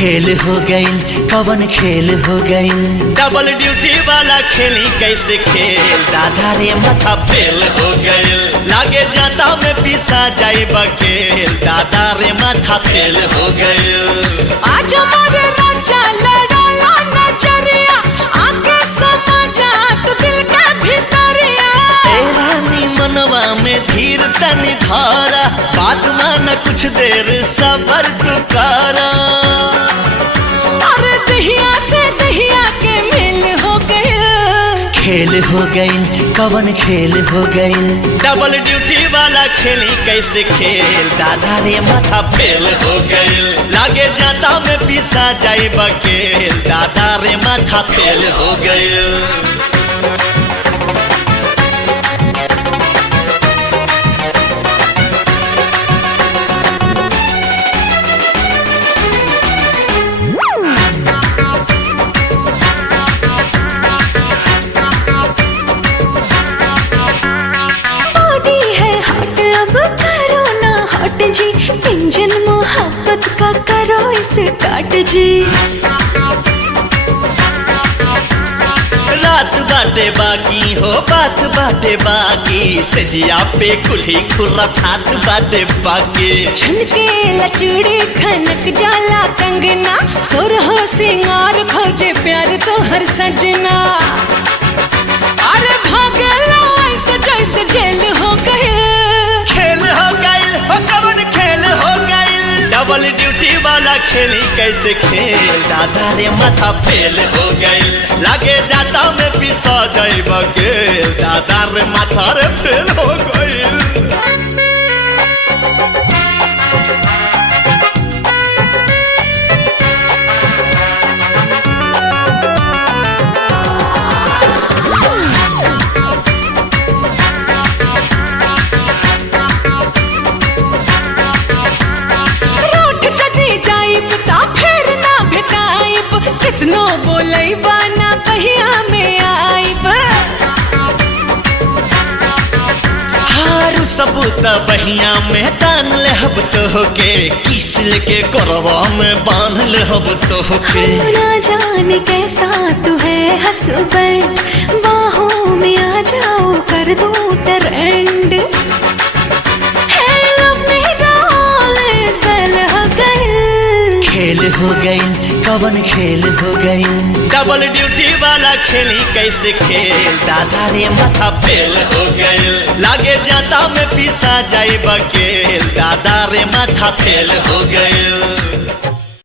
खेल हो गईल, कवन खेल हो गईल। डबल ड्यूटी वाला खेली कैसे खेल, दादा रे माथा फेल हो गईल। लागे जाता में पिसा जाई बकेल, दादा रे माथा फेल हो गईल। आज हमारे राजा लड़ाला नजरिया, आके समझा तू दिल के भीतरिया। ए रानी मनवा में धीर तनी धारा, बात मान कुछ देर सबर तू करा। अरे दहिया से दहिया के मेल हो गईल। खेल हो गईल, कवन खेल हो गईल। डबल ड्यूटी वाला खेली कैसे खेल, दादा रे माथा फेल हो गईल। लागे जाता में पिसा जाई बकेल, दादा रे माथा फेल हो गईल। इंजन मोहब्बत का करो इसे काट जी। रात बाटे बाकी हो, बात बाटे बाकी, सजिया पे कुल्ही खुर्रफात बाटे बाकी। छनके लचूड़ी खनक जाला कंगना, सुरहो सिंगार खोजे प्यार तो हर सजना। अरे भागला ऐसे जैसे जेल हो गए। खेल हो गईल, हो कवन खेल हो गईल। डबल ड्यूटी वाला खेली कैसे खेल, दादा रे माथा फेल हो गईल। लागे जाता में पिसा जाई बकेल, दादा रे माथा रे फेल हो गईल। कितनो बोलई बाना कहिया में आईब। हारू सबूत बहिया में तान ले हब तो होके, किस लेके करवा में बांध ले हब तो होके। ना जाने कैसा तू है हस्बैंड, बाहों में आ जाओ कर दो ट्रेंड। खेल हो गईल, कवन खेल हो गईल। डबल ड्यूटी वाला खेली कैसे खेल, दादा रे माथा फेल हो गईल। लागे जाता में पिसा जाई बकेल, दादा रे माथा फेल हो गईल।